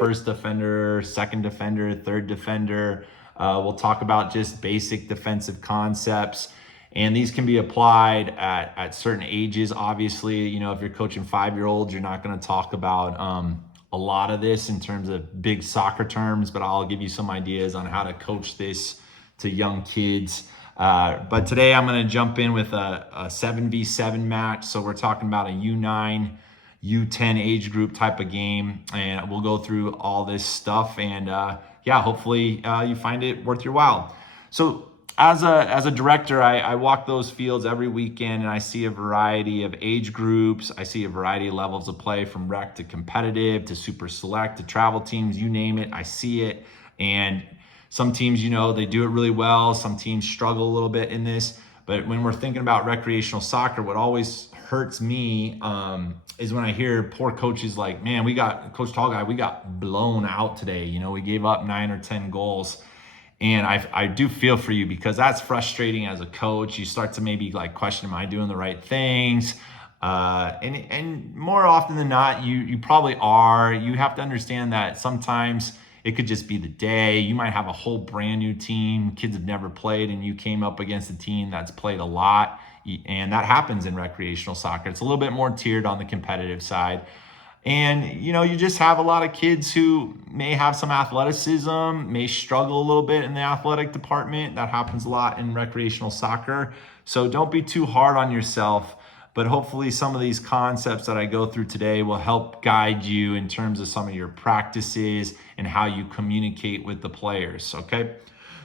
first defender, second defender, third defender. We'll talk about just basic defensive concepts. And these can be applied at certain ages. Obviously, you know, if you're coaching 5-year-olds, you're not going to talk about a lot of this in terms of big soccer terms, but I'll give you some ideas on how to coach this to young kids. But today I'm going to jump in with a 7v7 match. So we're talking about a U9, U10 age group type of game, and we'll go through all this stuff. And yeah, hopefully you find it worth your while. So as a director, I walk those fields every weekend, and I see a variety of age groups. I see a variety of levels of play, from rec to competitive to super select to travel teams, you name it, I see it. And some teams, you know, they do it really well. Some teams struggle a little bit in this. But when we're thinking about recreational soccer, what always hurts me is when I hear poor coaches like, man, Coach Tall Guy, we got blown out today. You know, we gave up 9 or 10 goals. And I do feel for you, because that's frustrating as a coach. You start to maybe like question, am I doing the right things? And more often than not, you probably are. You have to understand that sometimes it could just be the day. You might have a whole brand new team, kids have never played, and you came up against a team that's played a lot. And that happens in recreational soccer. It's a little bit more tiered on the competitive side. And, you know, you just have a lot of kids who may have some athleticism, may struggle a little bit in the athletic department. That happens a lot in recreational soccer. So don't be too hard on yourself. But hopefully some of these concepts that I go through today will help guide you in terms of some of your practices and how you communicate with the players, okay?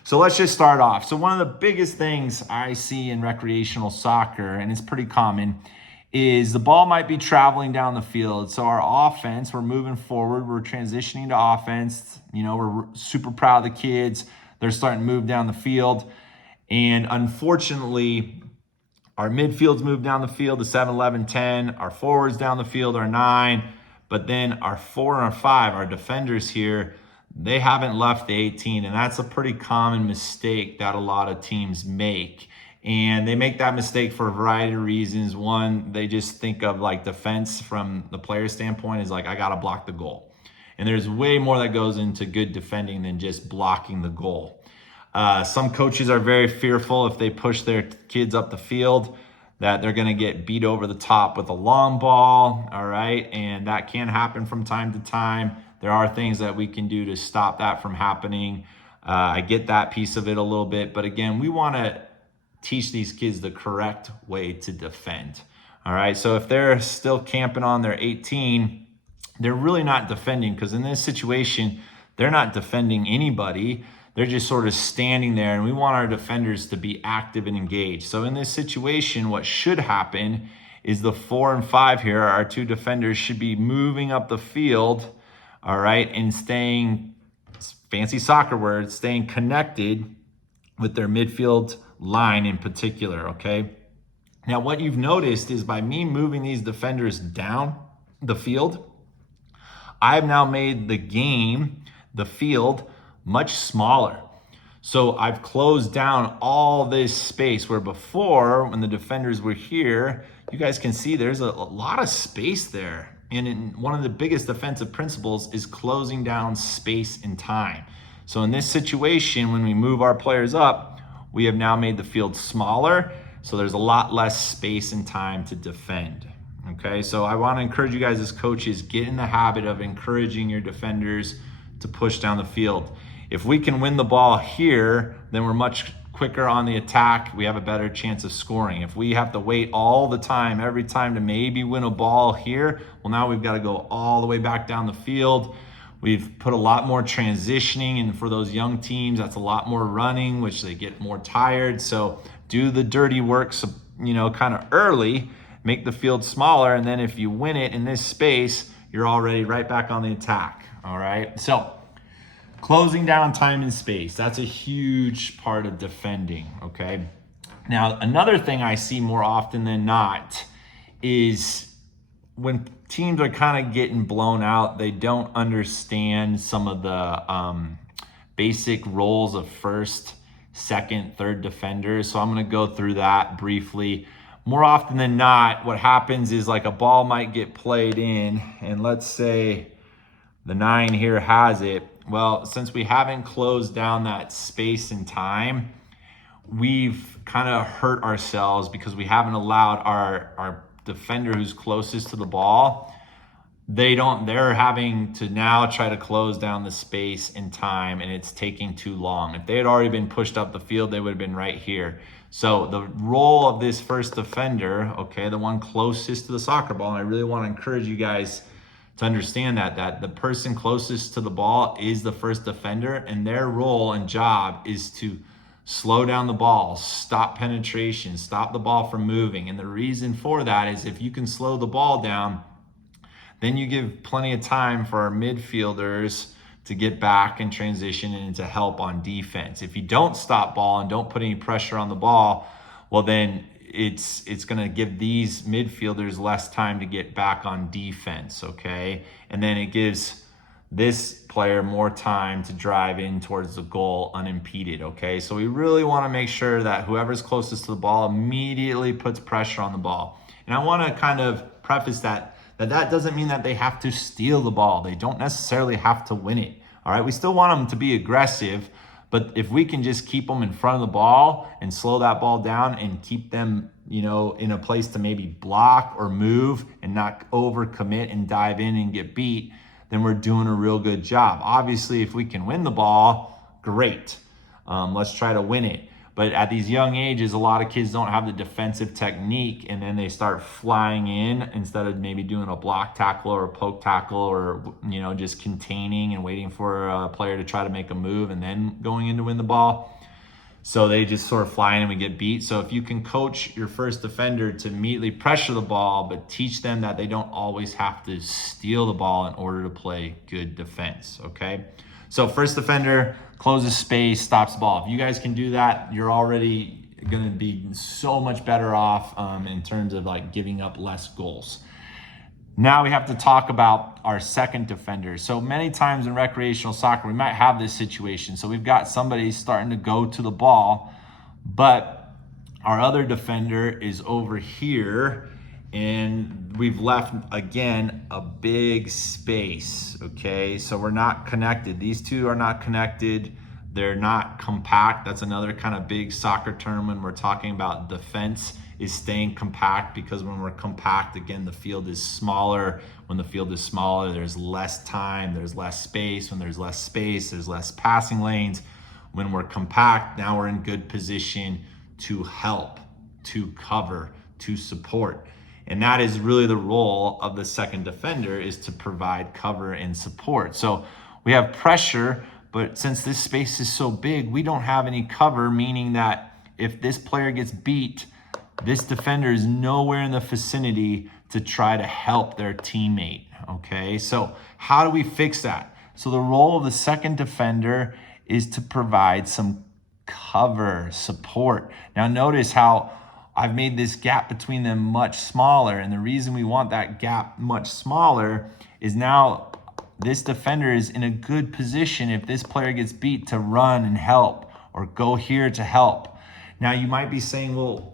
So let's just start off. So one of the biggest things I see in recreational soccer, and it's pretty common, is the ball might be traveling down the field. So our offense, we're moving forward, we're transitioning to offense. You know, we're super proud of the kids. They're starting to move down the field. And unfortunately, our midfields move down the field to 7, 11, 10. Our forwards down the field are 9. But then our 4 and our 5, our defenders here, they haven't left the 18. And that's a pretty common mistake that a lot of teams make. And they make that mistake for a variety of reasons. One, they just think of like defense from the player standpoint is like, I got to block the goal. And there's way more that goes into good defending than just blocking the goal. Some coaches are very fearful if they push their kids up the field that they're going to get beat over the top with a long ball. All right. And that can happen from time to time. There are things that we can do to stop that from happening. I get that piece of it a little bit. But again, we want to teach these kids the correct way to defend. All right. So if they're still camping on their 18, they're really not defending, because in this situation, they're not defending anybody. They're just sort of standing there, and we want our defenders to be active and engaged. So in this situation, what should happen is the 4 and 5 here, our 2 defenders, should be moving up the field, all right, and staying, fancy soccer words, staying connected with their midfield line in particular, okay? Now, what you've noticed is by me moving these defenders down the field, I've now made the game, the field, much smaller. So I've closed down all this space, where before, when the defenders were here, you guys can see there's a lot of space there. And one of the biggest defensive principles is closing down space and time. So in this situation, when we move our players up, we have now made the field smaller, so there's a lot less space and time to defend. Okay, so I want to encourage you guys as coaches, get in the habit of encouraging your defenders to push down the field. If we can win the ball here, then we're much quicker on the attack. We have a better chance of scoring. If we have to wait all the time, every time, to maybe win a ball here, well, now we've got to go all the way back down the field. We've put a lot more transitioning, and for those young teams, that's a lot more running, which they get more tired. So do the dirty work, you know, kind of early, make the field smaller, and then if you win it in this space, you're already right back on the attack. All right. So closing down time and space, that's a huge part of defending. Okay. Now, another thing I see more often than not is when teams are kind of getting blown out, they don't understand some of the basic roles of first, second, third defenders. So I'm going to go through that briefly. More often than not, what happens is like a ball might get played in, and let's say The 9 here has it. Well, since we haven't closed down that space and time, we've kind of hurt ourselves because we haven't allowed our defender who's closest to the ball. They're having to now try to close down the space and time, and it's taking too long. If they had already been pushed up the field, they would have been right here. So the role of this first defender, okay, the one closest to the soccer ball, and I really want to encourage you guys to understand that the person closest to the ball is the first defender, and their role and job is to slow down the ball, stop penetration, stop the ball from moving. And the reason for that is if you can slow the ball down, then you give plenty of time for our midfielders to get back and transition and to help on defense. If you don't stop ball and don't put any pressure on the ball, well, then it's going to give these midfielders less time to get back on defense, okay? And then it gives this player more time to drive in towards the goal unimpeded, okay? So we really want to make sure that whoever's closest to the ball immediately puts pressure on the ball. And I want to kind of preface that doesn't mean that they have to steal the ball. They don't necessarily have to win it, all right? We still want them to be aggressive, but if we can just keep them in front of the ball and slow that ball down and keep them, in a place to maybe block or move and not overcommit and dive in and get beat, then we're doing a real good job. Obviously, if we can win the ball, great. Let's try to win it. But at these young ages, a lot of kids don't have the defensive technique, and then they start flying in instead of maybe doing a block tackle or a poke tackle or, just containing and waiting for a player to try to make a move and then going in to win the ball. So they just sort of fly in and we get beat. So if you can coach your first defender to immediately pressure the ball, but teach them that they don't always have to steal the ball in order to play good defense, okay? So first defender closes space, stops the ball. If you guys can do that, you're already going to be so much better off in terms of like giving up less goals. Now we have to talk about our second defender. So many times in recreational soccer, we might have this situation. So we've got somebody starting to go to the ball, but our other defender is over here, and we've left, again, a big space, okay? So we're not connected. These two are not connected. They're not compact. That's another kind of big soccer term when we're talking about defense, is staying compact, because when we're compact, again, the field is smaller. When the field is smaller, there's less time, there's less space. When there's less space, there's less passing lanes. When we're compact, now we're in good position to help, to cover, to support. And that is really the role of the second defender, is to provide cover and support. So we have pressure, but since this space is so big, we don't have any cover, meaning that if this player gets beat, this defender is nowhere in the vicinity to try to help their teammate, okay? So how do we fix that? So the role of the second defender is to provide some cover, support. Now notice how I've made this gap between them much smaller, and the reason we want that gap much smaller is now this defender is in a good position if this player gets beat to run and help or go here to help. Now you might be saying, well,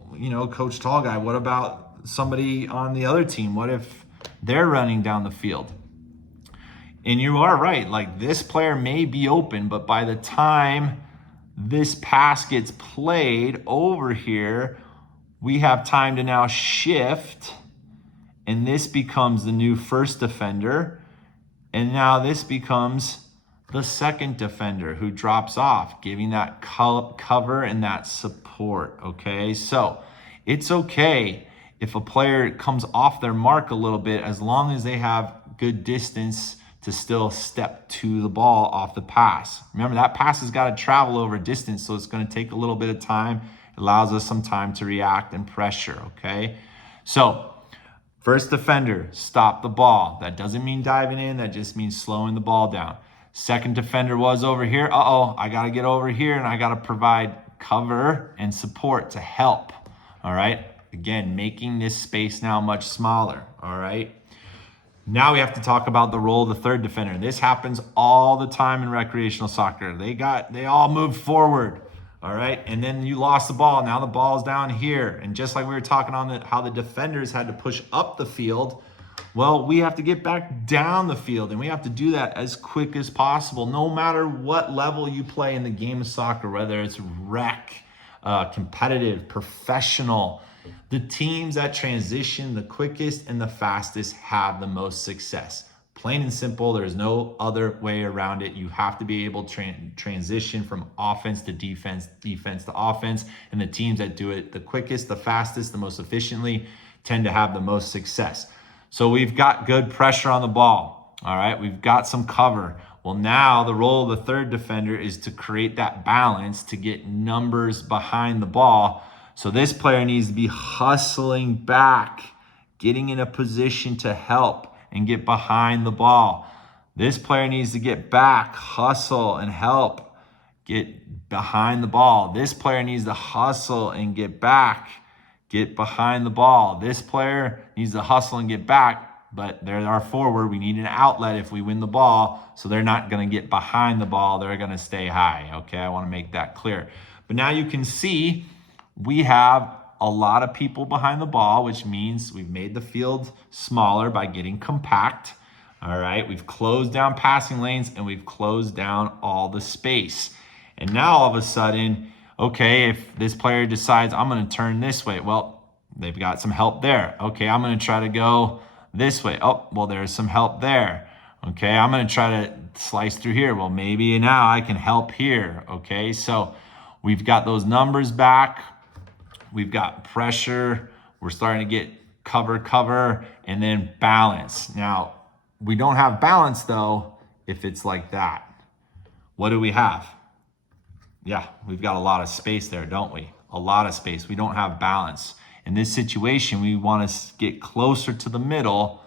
Coach Tall Guy, what about somebody on the other team? What if they're running down the field? And you are right, like this player may be open, but by the time this pass gets played over here, we have time to now shift, and this becomes the new first defender. And now this becomes the second defender who drops off, giving that cover and that support, okay? So it's okay if a player comes off their mark a little bit, as long as they have good distance to still step to the ball off the pass. Remember, that pass has got to travel over distance, so it's going to take a little bit of time. It allows us some time to react and pressure, okay? So first defender, stop the ball. That doesn't mean diving in. That just means slowing the ball down. Second defender was over here. I got to get over here, and I got to provide cover and support to help, all right? Again, making this space now much smaller, all right? Now we have to talk about the role of the third defender. This happens all the time in recreational soccer. They all moved forward, all right? And then you lost the ball. Now the ball's down here. And just like we were talking on how the defenders had to push up the field, Well, we have to get back down the field, and we have to do that as quick as possible, no matter what level you play in the game of soccer, whether it's rec, competitive, professional. The teams that transition the quickest and the fastest have the most success. Plain and simple, there's no other way around it. You have to be able to transition from offense to defense, defense to offense, and the teams that do it the quickest, the fastest, the most efficiently tend to have the most success. So we've got good pressure on the ball. All right, we've got some cover. Well, now the role of the third defender is to create that balance to get numbers behind the ball. So this player needs to be hustling back, getting in a position to help and get behind the ball. This player needs to get back, hustle and help, get behind the ball. This player needs to hustle and get back, get behind the ball. This player needs to hustle and get back, but they're our forward. We need an outlet if we win the ball, so they're not going to get behind the ball. They're going to stay high, okay? I want to make that clear. But now you can see we have a lot of people behind the ball, which means we've made the field smaller by getting compact. All right, we've closed down passing lanes and we've closed down all the space. And now all of a sudden, okay, if this player decides I'm going to turn this way, well, they've got some help there. Okay, I'm going to try to go this way. Oh, well, there's some help there. Okay, I'm going to try to slice through here. Well, maybe now I can help here. Okay, so we've got those numbers back. We've got pressure. We're starting to get cover, and then balance. Now, we don't have balance, though, if it's like that. What do we have? Yeah, we've got a lot of space there, don't we? A lot of space. We don't have balance. In this situation, we want to get closer to the middle,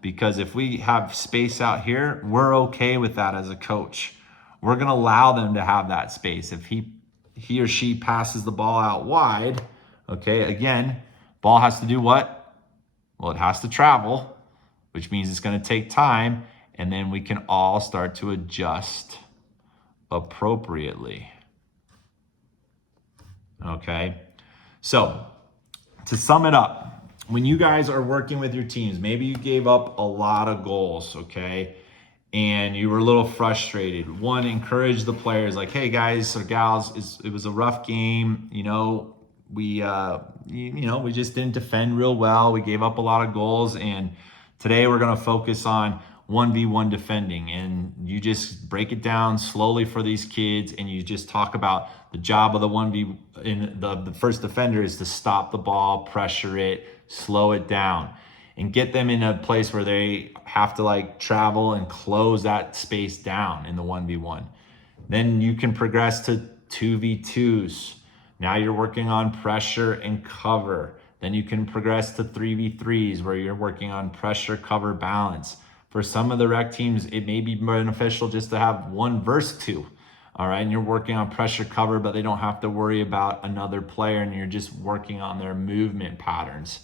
because if we have space out here, we're okay with that as a coach. We're going to allow them to have that space. If he or she passes the ball out wide, okay, again, ball has to do what? Well, it has to travel, which means it's going to take time, and then we can all start to adjust appropriately. Okay, so to sum it up, when you guys are working with your teams, maybe you gave up a lot of goals, okay, and you were a little frustrated. One, encourage the players like, hey guys or gals, it was a rough game. We just didn't defend real well. We gave up a lot of goals, and today we're going to focus on 1v1 defending. And you just break it down slowly for these kids, and you just talk about the job of the first defender is to stop the ball, pressure it, slow it down, and get them in a place where they have to travel and close that space down in the 1v1. Then you can progress to 2v2s. Now you're working on pressure and cover. Then you can progress to 3v3s where you're working on pressure, cover, balance. For some of the rec teams, it may be beneficial just to have 1 versus 2. All right, and you're working on pressure, cover, but they don't have to worry about another player, and you're just working on their movement patterns.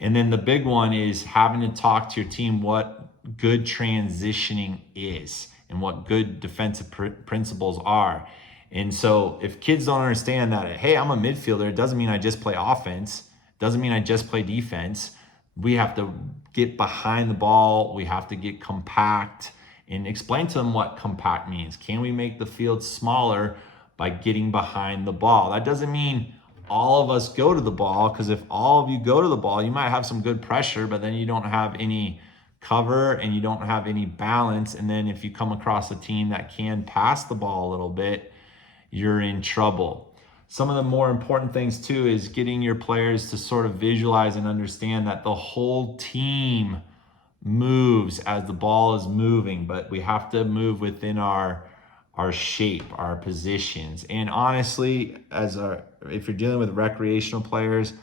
And then the big one is having to talk to your team what good transitioning is and what good defensive principles are. And so if kids don't understand that, hey, I'm a midfielder, it doesn't mean I just play offense, doesn't mean I just play defense. We have to get behind the ball. We have to get compact and explain to them what compact means. Can we make the field smaller by getting behind the ball? That doesn't mean all of us go to the ball, because if all of you go to the ball, you might have some good pressure, but then you don't have any cover and you don't have any balance. And then if you come across a team that can pass the ball a little bit, you're in trouble. Some of the more important things too is getting your players to sort of visualize and understand that the whole team moves as the ball is moving, but we have to move within our shape, our positions. And honestly, if you're dealing with recreational players,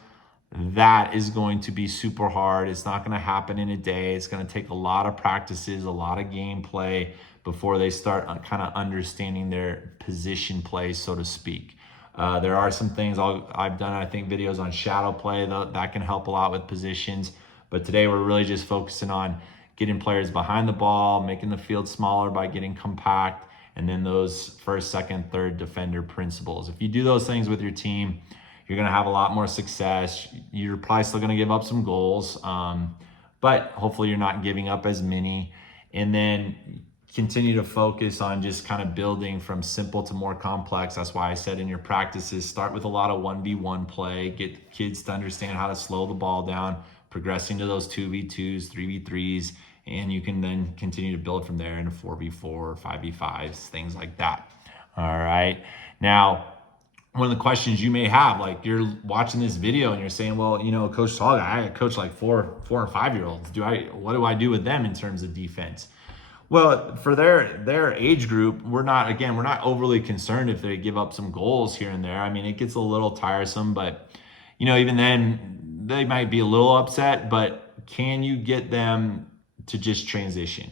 that is going to be super hard. It's not going to happen in a day. It's going to take a lot of practices, a lot of gameplay before they start kind of understanding their position play, so to speak. There are some things I've done, I think, videos on shadow play that can help a lot with positions. But today we're really just focusing on getting players behind the ball, making the field smaller by getting compact, and then those first, second, third defender principles. If you do those things with your team, you're going to have a lot more success. You're probably still going to give up some goals, but hopefully you're not giving up as many. And then continue to focus on just kind of building from simple to more complex. That's why I said in your practices, start with a lot of 1v1 play, get kids to understand how to slow the ball down, progressing to those 2v2s, 3v3s, and you can then continue to build from there into 4v4, 5v5s, things like that. All right. Now, one of the questions you may have, like you're watching this video and you're saying, well, you know, Coach Tall, I coach like 4 or 5 year olds. What do I do with them in terms of defense? Well, for their age group, we're not overly concerned if they give up some goals here and there. I mean, it gets a little tiresome, but you know, even then they might be a little upset, but can you get them to just transition?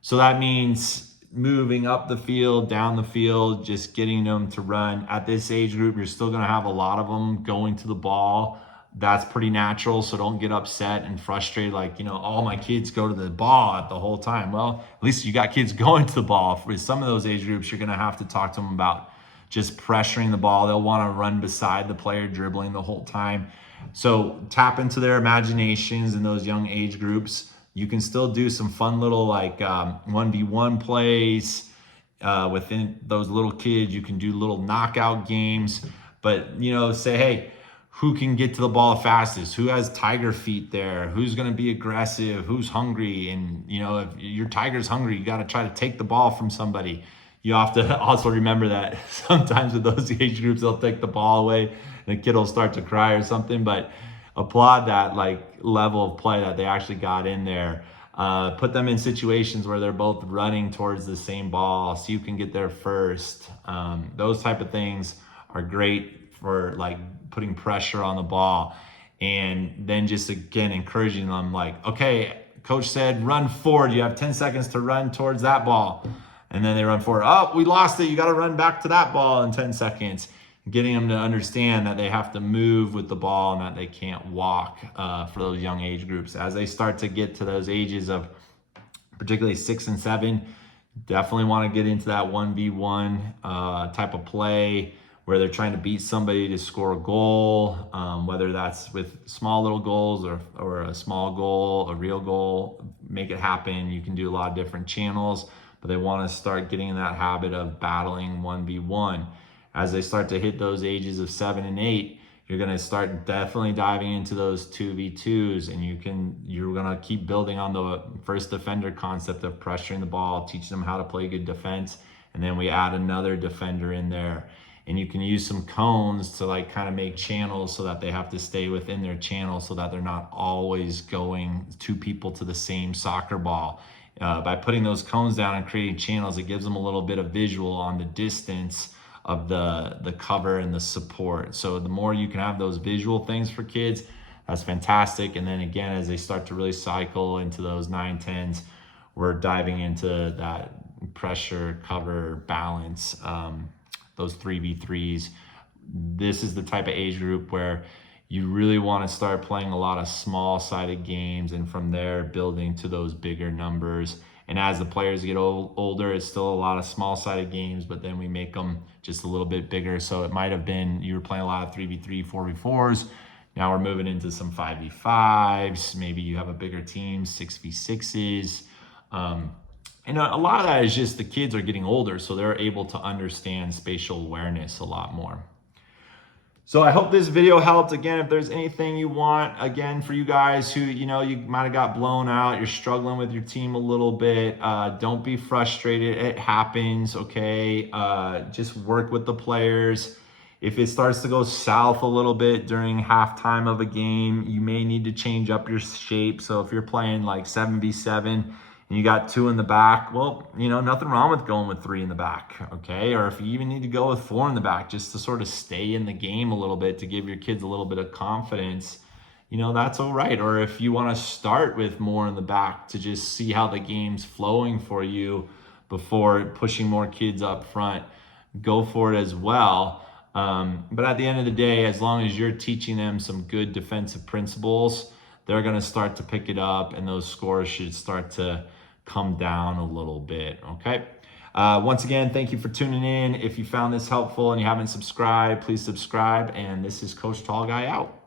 So that means moving up the field, down the field, just getting them to run. At this age group, you're still going to have a lot of them going to the ball. That's pretty natural, so don't get upset and frustrated like, you know, all my kids go to the ball at the whole time. Well, at least you got kids going to the ball. With some of those age groups, you're going to have to talk to them about just pressuring the ball. They'll want to run beside the player, dribbling the whole time. So tap into their imaginations in those young age groups. You can still do some fun little like 1v1 plays within those little kids. You can do little knockout games, but you know, say, hey, who can get to the ball fastest? Who has tiger feet there? Who's going to be aggressive? Who's hungry? And you know, if your tiger's hungry, you got to try to take the ball from somebody. You have to also remember that sometimes with those age groups, they'll take the ball away and the kid will start to cry or something, but applaud that like level of play that they actually got in there. Put them in situations where they're both running towards the same ball so you can get there first. Those type of things are great for like putting pressure on the ball. And then just again, encouraging them like, okay, coach said, run forward. You have 10 seconds to run towards that ball. And then they run forward. Oh, we lost it. You got to run back to that ball in 10 seconds. Getting them to understand that they have to move with the ball and that they can't walk for those young age groups. As they start to get to those ages of particularly 6 and 7, definitely want to get into that 1v1 type of play where they're trying to beat somebody to score a goal, whether that's with small little goals or a small goal, a real goal, make it happen. You can do a lot of different channels, but they want to start getting in that habit of battling 1v1. As they start to hit those ages of 7 and 8, you're going to start definitely diving into those 2v2s, and you're going to keep building on the first defender concept of pressuring the ball, teaching them how to play good defense, and then we add another defender in there. And you can use some cones to like kind of make channels so that they have to stay within their channel so that they're not always going 2 people to the same soccer ball. By putting those cones down and creating channels, it gives them a little bit of visual on the distance of the cover and the support. So the more you can have those visual things for kids, that's fantastic. And then again, as they start to really cycle into those 9-10s, we're diving into that pressure, cover, balance, those 3v3s. This is the type of age group where you really want to start playing a lot of small-sided games, and from there building to those bigger numbers. And as the players get older, it's still a lot of small-sided games, but then we make them just a little bit bigger. So it might have been you were playing a lot of 3v3, 4v4s. Now we're moving into some 5v5s. Maybe you have a bigger team, 6v6s. And a lot of that is just the kids are getting older, so they're able to understand spatial awareness a lot more. So I hope this video helped. Again, if there's anything you want, again, for you guys who, you know, you might have got blown out, you're struggling with your team a little bit, don't be frustrated. It happens, okay? Just work with the players. If it starts to go south a little bit during halftime of a game, you may need to change up your shape. So if you're playing like 7v7, and you got 2 in the back, well, you know, nothing wrong with going with 3 in the back, okay? Or if you even need to go with 4 in the back just to sort of stay in the game a little bit, to give your kids a little bit of confidence, you know, that's all right. Or if you want to start with more in the back to just see how the game's flowing for you before pushing more kids up front, go for it as well. But at the end of the day, as long as you're teaching them some good defensive principles, they're going to start to pick it up, and those scores should start to come down a little bit, okay? Once again, thank you for tuning in. If you found this helpful and you haven't subscribed, please subscribe. And this is Coach Tall Guy out.